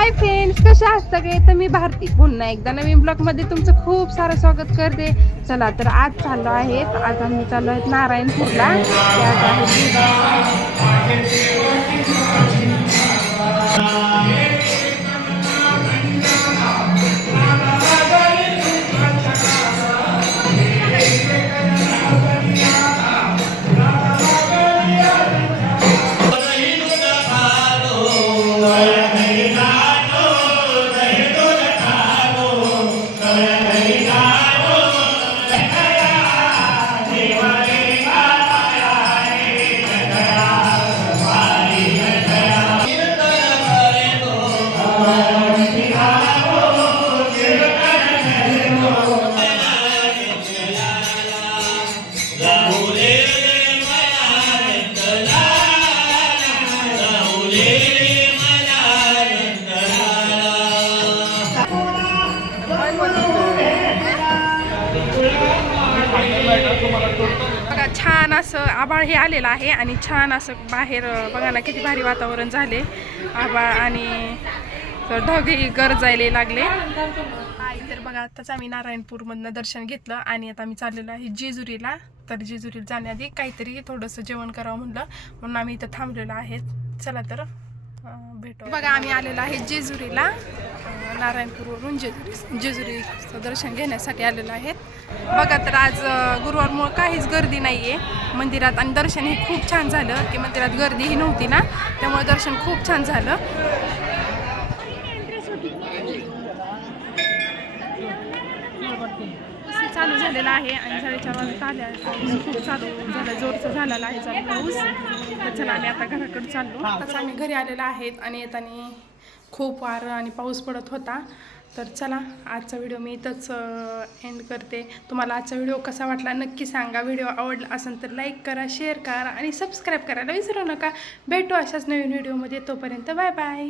Hi friends, कशा आहात सगळे? तर मी भारती पुन्हा एकदा नवीन ब्लॉग मध्ये तुमचं खूप सारं स्वागत करते. चला तर आज चाललो आहेत, आज आम्ही चाललो आहेत नारायणपूरला. ते आज बघा छान असं आभाळ हे आलेलं आहे आणि छान असं बाहेर बघा ना किती भारी वातावरण झाले. आभाळ आणि ढगही गरजायला लागले. तर बघा आताच आम्ही नारायणपूरमधनं दर्शन घेतलं आणि आता आम्ही चाललेलो आहे जेजुरीला. तर जेजुरीला जाण्याआधी काहीतरी थोडंसं जेवण करावं म्हणलं, म्हणून आम्ही इथं थांबलेलो आहेत. चला तर भेटू. बघा आम्ही आलेलो आहे जेजुरीला, नारायणपूरवरून जेजुरीचं दर्शन घेण्यासाठी आलेलो आहेत. बघा तर आज गुरुवारमुळे काहीच गर्दी नाही आहे मंदिरात आणि दर्शन हे खूप छान झालं. की मंदिरात गर्दीही नव्हती ना, त्यामुळे दर्शन खूप छान झालं. चालू झालेला आहे आणि 4:30 वाजता आल्या. पाऊस खूप चालू झाला, जोरचा झालेला आहे चालू पाऊस. तर चला आम्ही आता घराकडे चाललो. आताच आम्ही घरी आलेलो आहेत आणि येताना खूप वारं आणि पाऊस पडत होता. तर चला आजचा व्हिडिओ मी इथंच एंड करते. तुम्हाला आजचा व्हिडिओ कसा वाटला नक्की सांगा. व्हिडिओ आवडला असेल तर लाईक करा, शेअर करा आणि सबस्क्राईब करायला विसरू नका. भेटू अशाच नवीन व्हिडिओमध्ये. तोपर्यंत बाय बाय.